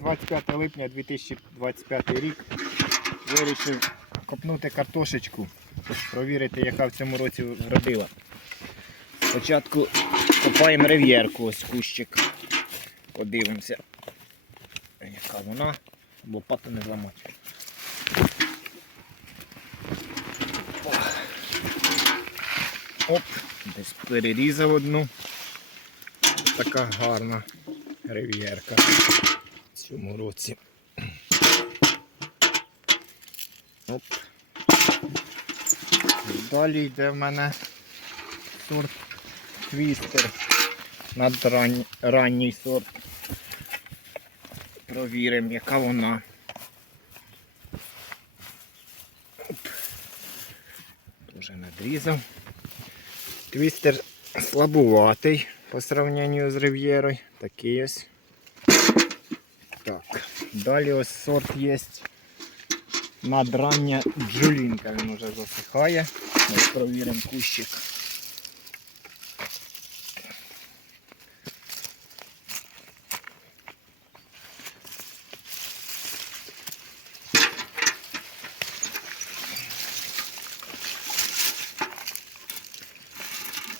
25 липня 2025 рік. Вирішив копнути картошечку, провірити, яка в цьому році вродила. Спочатку копаємо рев'єрку, ось кущик. Подивимося, яка вона, лопату не зламати. Оп, десь перерізав одну. Така гарна рев'єрка цьому році. Оп. Далі йде в мене сорт твістер. Надрань, ранній сорт. Провіримо, яка вона. Дуже надрізав. Твістер слабуватий по сравненню з Рив'єрою. Такий ось. Так. Далі ось сорт є. Надрання джулінка. Він уже засихає. Ось провіримо кущик.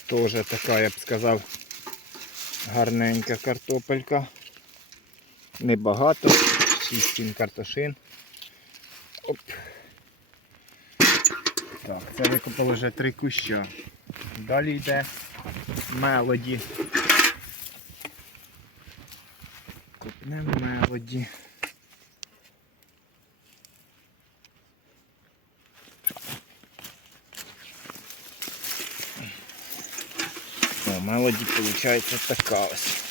Тоже така, я б сказав, гарненька картопелька. Небагато. 6-7 картошин. Оп. Так, це викопали вже три куща. Далі йде мелоді. Копнемо мелоді. Мелоді виходить така ось.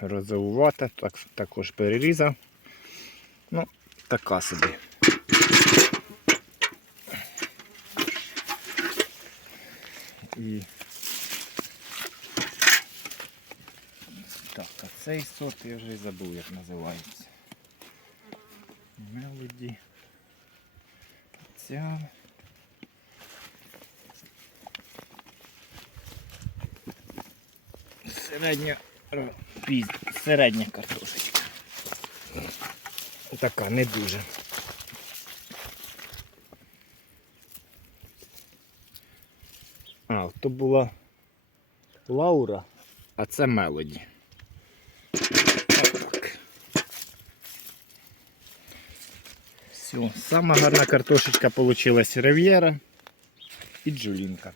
Розовувата, так, також перерізав. Ну, така собі. І так, а цей сорт я вже забув, як називається. Мелоді. Ця. Середня, р- середня картошечка. Така, не дуже. А, то була Лаура, а це Мелоді. Все, сама гарна картошечка получилась Рив'єра і Джулінка.